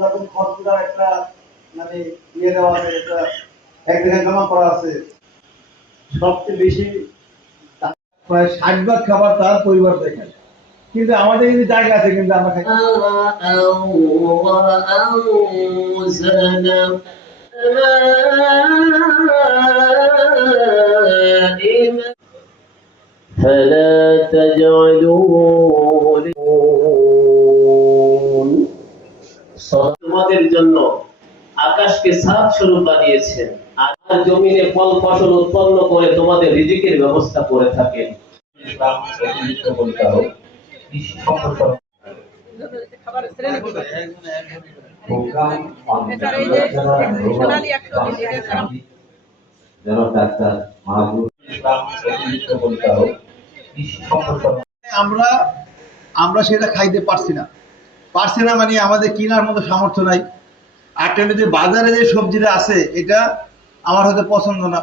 পুরাতন খরচুরার একটা মানে ইয়ে দেওয়া আছে একটা এক জায়গায় জমা করা আছে সবচেয়ে বেশি তা- প্রায় ষাট ভাগ খাবার তার পরিবার দেখেন কিন্তু আমাদের কিন্তু জায়গা আছে কিন্তু আমরা খাই وأنزل ماء فلا تجعلوا তোমাদের জন্য আকাশকে সাত স্বরূপ বানিয়েছেন। আর জমিনে ফল ফসল উৎপন্ন করে তোমাদের রিজিকের ব্যবস্থা করে থাকেন। আমরা আমরা সেটা খাইতে পারছি না। পারছি না মানে আমাদের কেনার মতো সামর্থ্য নাই। আর যে বাজারে যে সবজিটা আছে, এটা আমার হয়তো পছন্দ না।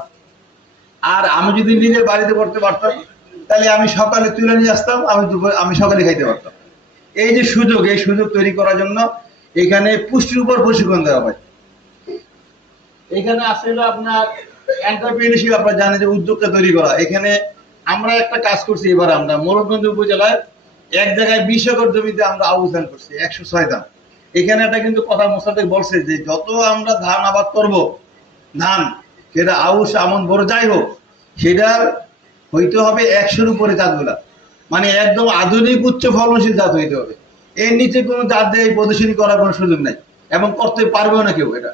আর আমি যদি নিজের বাড়িতে করতে পারতাম, তাহলে আমি সকালে তুলে নিয়ে আসতাম, আমি দুপুরে, আমি সকালে খাইতে পারতাম। এই যে সুযোগ, এই সুযোগ তৈরি করার জন্য এখানে পুষ্টির উপর প্রশিক্ষণ দেওয়া হয়। এখানে আসলে আপনার এন্টারপ্রেনারশিপ আপনারা জানেন যে উদ্যোগটা তৈরি করা। এখানে আমরা একটা কাজ করছি এবার আমরা, মোরগগঞ্জ উপজেলায় এক জায়গায় বিশ একর জমিতে আমরা আউশান করছি, একশো ছয় ধান। এখানে একটা কিন্তু কথা মোসাদেক বলছে যে যত আমরা ধান আবাদ করব, ধান, সেটা আউশ, আমন, বড় যাই হোক, সেটার হইতে হবে একশোর উপরে জাতগুলা। মানে একদম আধুনিক উচ্চ ফলনশীল জাত হইতে হবে। এর নিচে কোনো জাত দিয়ে প্রদর্শনী করার কোনো সুযোগ নাই। এবং করতে পারবেও না কেউ এটা।